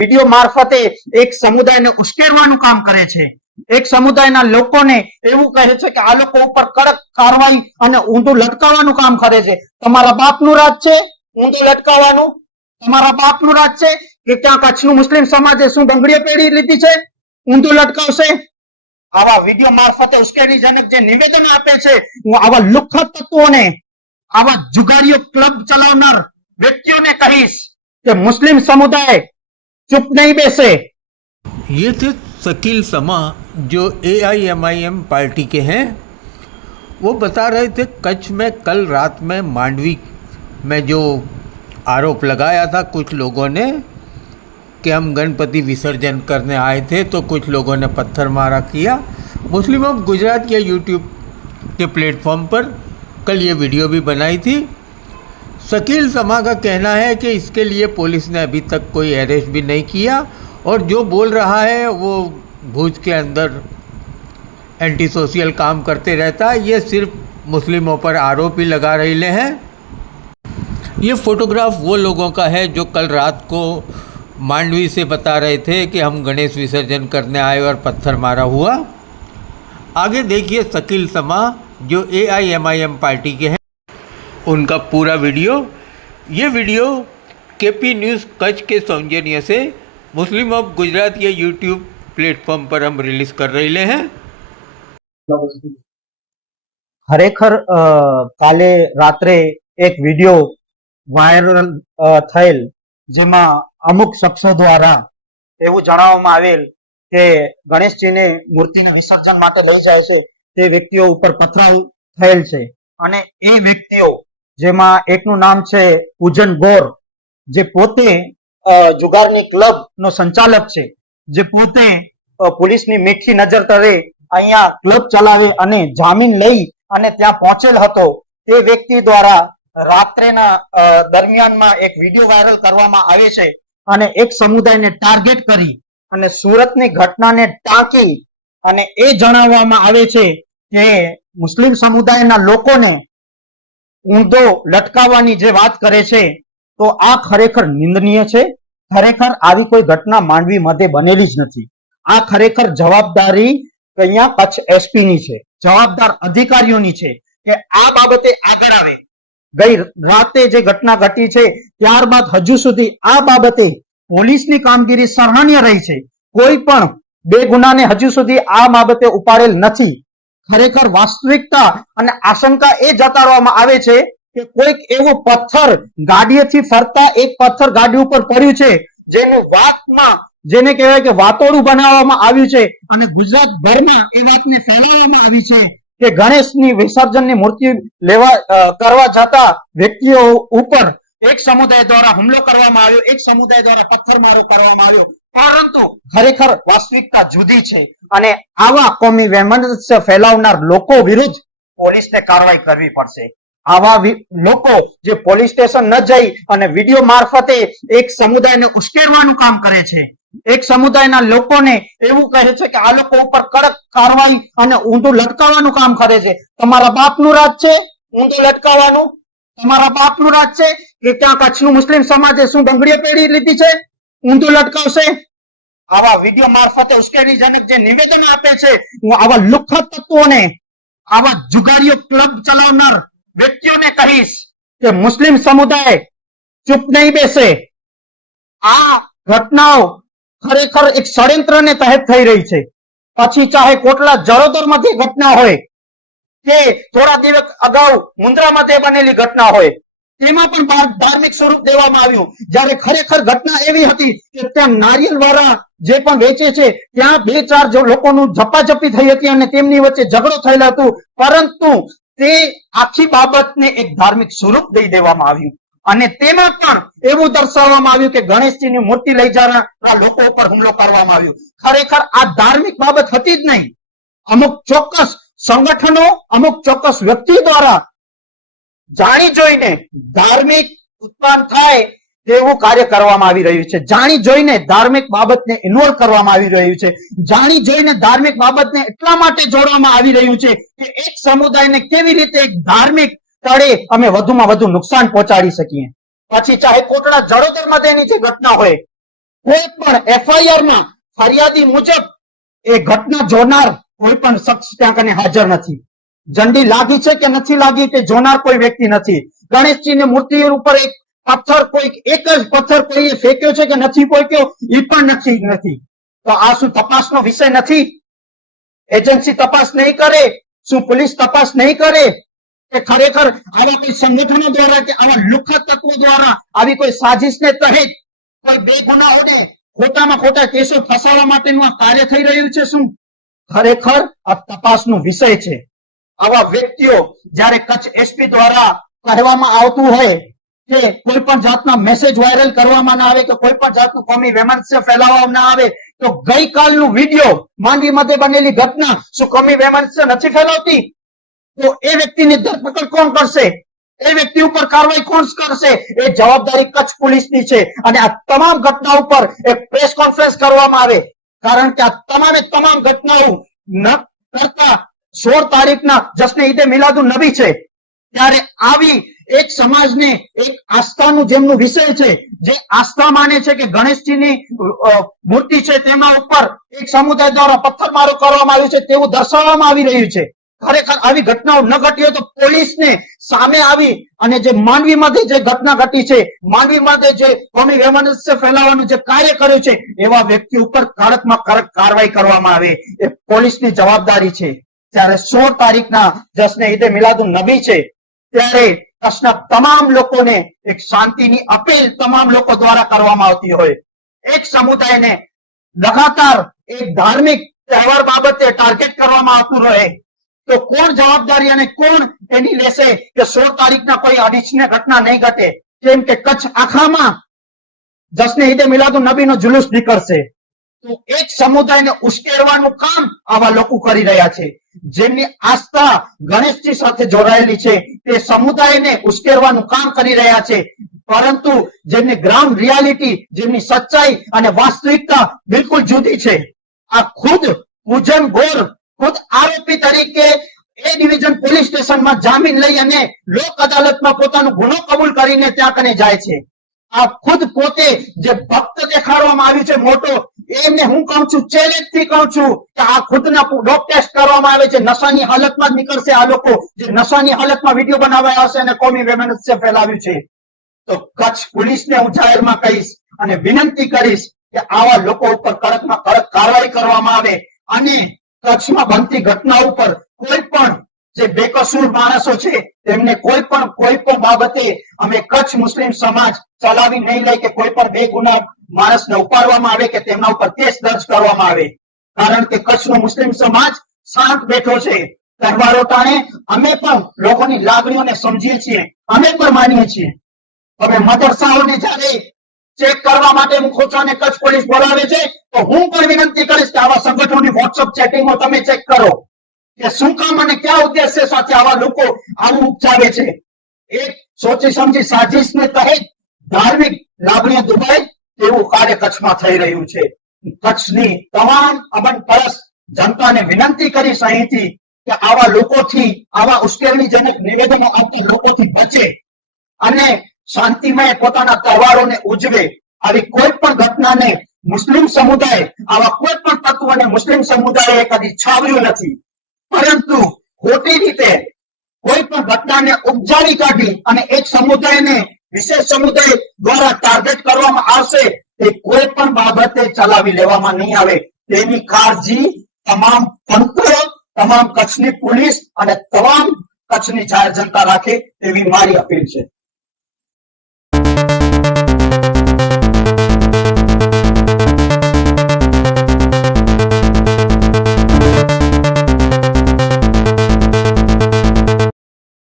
Video મારફતે એક સમુદાયને ઉશ્કેરવાનું કામ કરે છે, એક સમુદાયના લોકોને એવું કહે છે કે આ લોકો ઉપર કડક કાર્યવાહી અને ઊંધું લટકાવવાનું કામ કરે છે। તમારા બાપનું રાજ છે ઊંધું લટકાવવાનું? તમારા બાપનું રાજ છે કે ત્યાં કચ્છનું મુસ્લિમ સમાજે શું બંગડીઓ પહેરી લીધી છે ઊંધું લટકાવશે? આવા વિડીયો મારફતે ઉશ્કેરણીજનક જે નિવેદન આપે છે, હું આવા લુખ્ખા તત્વોને, આવા જુગારીઓ ક્લબ ચલાવનાર વ્યક્તિઓને કહીશ कि मुस्लिम समुदाय चुप नहीं बैसे। ये थे शकील समा जो AIMIM पार्टी के हैं। वो बता रहे थे कच्छ में कल रात में मांडवी में जो आरोप लगाया था कुछ लोगों ने कि हम गणपति विसर्जन करने आए थे तो कुछ लोगों ने पत्थर मारा किया। मुस्लिम ऑफ गुजरात के YouTube के प्लेटफॉर्म पर कल ये वीडियो भी बनाई थी। शकील समा का कहना है कि इसके लिए पुलिस ने अभी तक कोई अरेस्ट भी नहीं किया और जो बोल रहा है वो भुज के अंदर एंटी सोशल काम करते रहता है। ये सिर्फ मुस्लिमों पर आरोप ही लगा रहे हैं। ये फ़ोटोग्राफ वो लोगों का है जो कल रात को मांडवी से बता रहे थे कि हम गणेश विसर्जन करने आए और पत्थर मारा हुआ। आगे देखिए शकील समा जो AIMIM पार्टी के हैं उनका पूरा वीडियो। ये वीडियो KP न्यूज़ कच्छ के सौजन्य से मुस्लिम ऑफ गुजरात के YouTube प्लेटफॉर्म पर हम रिलीज कर रहे हैं। ખરેખર કાલે રાત્રે એક વિડીયો વાયરલ થયેલ જેમાં અમુક શખ્સો દ્વારા એવું જણાવવામાં આવેલ કે ગણેશજીને મૂર્તિના વિસર્જન માટે લઈ જાય છે તે વ્યક્તિઓ ઉપર પથરાવ થયેલ છે અને એ વ્યક્તિઓ જેમાં એકનું નામ છે પૂજન ગોર, જે પોતે જુગારની ક્લબ નો સંચાલક છે, જે પોતે પોલીસની મીઠી નજર તળે અહીંયા ક્લબ ચલાવે અને જામીન લઈ અને ત્યાં પહોંચેલ હતો। તે વ્યક્તિ દ્વારા રાત્રેના દરમિયાનમાં એક વિડીયો વાયરલ કરવામાં આવે છે અને એક સમુદાયને ટાર્ગેટ કરી અને સુરતની ઘટનાને ટાંકી અને એ જણાવવામાં આવે છે કે મુસ્લિમ સમુદાયના લોકોને ઊંધો લટકાવવાની જે વાત કરે છે તો આ ખરેખર નિંદનીય છે। ખરેખર આવી કોઈ ઘટના માંડવી મધ્યે બનેલી જ નથી। આ ખરેખર જવાબદારી અહીંયા કચ્છ SP ની છે, જવાબદાર અધિકારીઓની છે કે આ બાબતે આગળ આવે। ગઈ રાતે જે ઘટના ઘટી છે ત્યારબાદ હજુ સુધી આ બાબતે પોલીસની કામગીરી સરાહનીય રહી છે। કોઈ પણ બે ગુનાને હજુ સુધી આ બાબતે ઉપાડેલ નથી। ખરેખર વાસ્તવિકતા અને આશંકા એ જતાડવામાં આવે છે કે કોઈક એવો પથ્થર ગાડીએથી ફરતા એક પથ્થર ગાડી ઉપર પડ્યું છે જેનું વાતમાં જેને કહેવાય કે વાતોડું બનાવવામાં આવ્યું છે અને ગુજરાતભરમાં એ વાતને ફેલાવવામાં આવી છે કે ગણેશની વિસર્જનની મૂર્તિ કરવા જતા વ્યક્તિઓ ઉપર એક સમુદાય દ્વારા હુમલો કરવામાં આવ્યો, એક સમુદાય દ્વારા પથ્થરમારો કરવામાં આવ્યો, પરંતુ ખરેખર વાસ્તવિકતા જુદી છે અને આવા કોમી વૈમનસ્ય ફેલાવનાર લોકો વિરુદ્ધ પોલીસને કાર્યવાહી કરવી પડશે। આવા લોકો જે પોલીસ સ્ટેશન ન જઈ અને વિડીયો મારફતે એક સમુદાયને ઉશ્કેરવાનું કામ કરે છે, એક સમુદાયના લોકોને એવું કહે છે કે આ લોકો ઉપર કડક કાર્યવાહી અને ઊંધું લટકાવવાનું કામ કરે છે। તમારા બાપનું રાજ છે ઊંધું લટકાવવાનું? તમારા બાપનું રાજ છે કે ત્યાં કચ્છનું મુસ્લિમ સમાજે શું બંગડીઓ પહેરી લીધી છે ઊંધું લટકાવશે? આવા વિડીયો મારફતે ઉશ્કેરણીજનક જે નિવેદન આપે છે, હું આવા લુખ્ખા તત્વોને, આવા જુગારીઓ ક્લબ ચલાવનાર વ્યક્તિઓને કહીશ કે મુસ્લિમ સમુદાય ચૂપ નહીં બેસે। આ ઘટનાઓ ખરેખર એક ષડયંત્રને તહેત થઈ રહી છે। પછી ચાહે કોટલા જડોદરમાંથી ઘટના હોય કે થોડા દિવસ અગાઉ મુન્દ્રામાં બનેલી ઘટના હોય, તેમાં પણ ધાર્મિક સ્વરૂપ દેવામાં આવ્યું, જ્યારે ખરેખર ઘટના એવી હતી કે ત્યાં નારિયેલ વાળા જે પણ વેચે છે ત્યાં બે ચાર લોકોનું ઝપાઝપી થઈ હતી અને તેમની વચ્ચે ઝઘડો થયેલો હતો, પરંતુ તે આખી બાબતને એક ધાર્મિક સ્વરૂપ દઈ દેવામાં આવ્યું અને તેમાં પણ એવું દર્શાવવામાં આવ્યું કે ગણેશજીની મૂર્તિ લઈ જનારા લોકો ઉપર હુમલો કરવામાં આવ્યો। ખરેખર આ ધાર્મિક બાબત હતી જ નહીં। અમુક ચોક્કસ સંગઠનો, અમુક ચોક્કસ વ્યક્તિ દ્વારા જાણી જોઈને ધાર્મિક ઉત્પન્ન થાય તેવું કાર્ય કરવામાં આવી રહ્યું છે। જાણી જોઈને ધાર્મિક બાબતને ઇન્વોલ્વ કરવામાં આવી રહ્યું છે। જાણી જોઈને ધાર્મિક બાબતને એટલા માટે જોડવામાં આવી રહ્યું છે કે એક સમુદાયને કેવી રીતે એક ધાર્મિક તળે અમે વધુમાં વધુ નુકસાન પહોંચાડી શકીએ। પછી ચાહે કોટડા જડોદરમાં તેની જે ઘટના હોય, કોઈ પણ એફઆઈઆર માં ફરિયાદી મુજબ એ ઘટના જોનાર કોઈ પણ શખ્સ ત્યાં કને હાજર નથી. ઝંડી લાગી છે કે નથી લાગી તે જોનાર કોઈ વ્યક્તિ નથી. ગણેશજીની મૂર્તિ ઉપર એક પથ્થર કોઈ એક જ પથ્થર કોઈએ ફેંક્યો છે કે નથી ફેંક્યો એ પણ નથી. તો આ શું તપાસનો વિષય નથી? એજન્સી તપાસ નહીં કરે? શું પોલીસ તપાસ નહીં કરે કે ખરેખર આવા કોઈ સંગઠનો દ્વારા કે આવા લુખ્ખા તત્વો દ્વારા આવી કોઈ સાજિશને તહેત કોઈ બે ગુનાઓને ખોટામાં ખોટા કેસો ફસાવવા માટેનું આ કાર્ય થઈ રહ્યું છે? શું ખરેખર આ તપાસનો વિષય છે? આવા વ્યક્તિઓ જ્યારે કચ્છ એસપી દ્વારા કહેવામાં આવતું હોય કે કોઈ પણ જાતના મેસેજ વાયરલ કરવામાં ના આવે કે કોઈ પણ જાતનું કોમી વૈમનસ્ય ફેલાવવામાં ના આવે, તો ગઈકાલનું વિડીયો માંડવી મધ્યે બનેલી ઘટના શું કોમી વૈમનસ્ય નથી ફેલાવતી? તો એ વ્યક્તિની ધરપકડ કોણ કરશે? એ વ્યક્તિ ઉપર કાર્યવાહી કોણ કરશે? એ જવાબદારી કચ્છ પોલીસની છે. અને આ તમામ ઘટના ઉપર એક પ્રેસ કોન્ફરન્સ કરવામાં આવે, કારણ કે આ તમામે તમામ ઘટનાઓ ન કરતા 16 તારીખના જશ્ન ઈદે મિલાદુન નબી છે, ત્યારે આવી એક સમાજને એક આસ્થાનું જેમનું વિષય છે, જે આસ્થા માને છે કે ગણેશજીની મૂર્તિ છે તેના ઉપર એક સમુદાય દ્વારા પથ્થરમારો કરવામાં આવ્યો છે તેવું દર્શાવવામાં આવી રહ્યું છે. ખરેખર આવી ઘટનાઓ ન ઘટી હોય તો પોલીસને સામે આવી અને જે માંડવીમાંથી જે ઘટના ઘટી છે, માંડવીમાંથી જે કોમી વૈમનસ્ય ફેલાવવાનું જે કાર્ય કર્યું છે, એવા વ્યક્તિ ઉપર કડકમાં કડક કાર્યવાહી કરવામાં આવે એ પોલીસની જવાબદારી છે. ત્યારે 16 તારીખના જશ્ન ઈદે મિલાદુન નબી છે, ત્યારે કચ્છના તમામ લોકોને એક શાંતિની અપીલ તમામ લોકો દ્વારા કરવામાં આવતી હોય. એક સમુદાયને લગાતાર એક ધાર્મિક તહેવાર બાબતે ટાર્ગેટ કરવામાં આવતું રહે તો કોણ જવાબદારી અને કોણ એની લેશે કે 16 તારીખના કોઈ અનિચ્છનીય ઘટના નહીં ઘટે? કેમ કે કચ્છ આખામાં જશ્ન ઈદે મિલાદુન નબીનો જુલુસ નીકળશે. તો એક સમુદાયને ઉશ્કેરવાનું કામ આવા લોકો કરી રહ્યા છે. જેમની આસ્થા ગણેશજી સાથે જોડાયેલી છે તે સમુદાયને ઉશ્કેરવાનું કામ કરી રહ્યા છે, પરંતુ જેમની ગ્રાઉન્ડ રિયાલિટી, જેમની સચ્ચાઈ અને વાસ્તવિકતા બિલકુલ જુદી છે. આ ખુદ પૂજન ગોર ખુદ આરોપી તરીકે એ ડિવિઝન પોલીસ સ્ટેશનમાં જામીન લઈ અને લોક અદાલતમાં પોતાનો ગુનો કબૂલ કરીને ત્યાં કને જાય છે. આ ખુદ પોતે જે ભક્ત દેખાડવામાં આવ્યું છે મોટો, એમને હું કહું છું, ચેલેન્જ થી કહું છું કે આ ખુદના ડોપ ટેસ્ટ કરવામાં આવે છે. નશાની હાલતમાં જ નીકળશે આ લોકો, જે નશાની હાલતમાં વિડીયો બનાવ્યા હશે અને કોમી વૈમનસ્ય ફેલાવ્યું છે. તો કચ્છ પોલીસને હું જાહેરમાં કહીશ અને વિનંતી કરીશ કે આવા લોકો ઉપર કડકમાં કડક કાર્યવાહી કરવામાં આવે અને કચ્છમાં બનતી ઘટના ઉપર કોઈ પણ જે બેકસૂર માણસો છે તેમને કોઈ પણ બાબતે અમે કચ્છ મુસ્લિમ સમાજ ચલાવી નહીં લઈ કે કોઈ પણ બેગુનાહ માણસને ઉપાડવામાં આવે કે તેમના ઉપર કેસ દર્જ કરવામાં આવે. કારણ કે કચ્છનો મુસ્લિમ સમાજ શાંત બેઠો છે. તહેવારો ટાણે અમે પણ લોકોની લાગણીઓને સમજીએ છીએ, અમે પણ માનીએ છીએ. હવે મદરસાઓને જ્યારે ચેક કરવા માટે મુખોચાને કચ્છ પોલીસ બોલાવે છે તો હું પણ વિનંતી કરીશ કે આવા સંગઠનોની વોટ્સઅપ ચેટિંગો તમે ચેક કરો કે શું કામ અને કયા ઉદ્દેશ્ય સાથે આવા લોકો આવું ઉપજાવે છે. એક સોચી સમજી સાજિશને તહેત ધાર્મિક લાગણીઓ દુભાય તેવું કાર્ય કચ્છમાં થઈ રહ્યું છે. કચ્છની તમામ અમનપરસ્ત જનતાને વિનંતી કરીશ અહીંથી કે આવા લોકોથી, આવા ઉશ્કેરણીજનક નિવેદનો આપતા લોકોથી બચે અને શાંતિમય પોતાના તહેવારોને ઉજવે. આવી કોઈ પણ ઘટનાને મુસ્લિમ સમુદાય, આવા કોઈ પણ તત્વને મુસ્લિમ સમુદાયે કદી છાવ્યું નથી, પરંતુ ખોટી રીતે કોઈ પણ ઘટનાને ઉપજાવી કાઢી અને એક સમુદાયને વિશેષ સમુદાય દ્વારા ટાર્ગેટ કરવામાં આવશે તે કોઈ પણ બાબતે ચલાવી લેવામાં નહીં આવે. તેની કાળજી તમામ તંત્ર, તમામ કચ્છની પોલીસ અને તમામ કચ્છની જાહેર જનતા રાખે તેવી મારી અપીલ છે.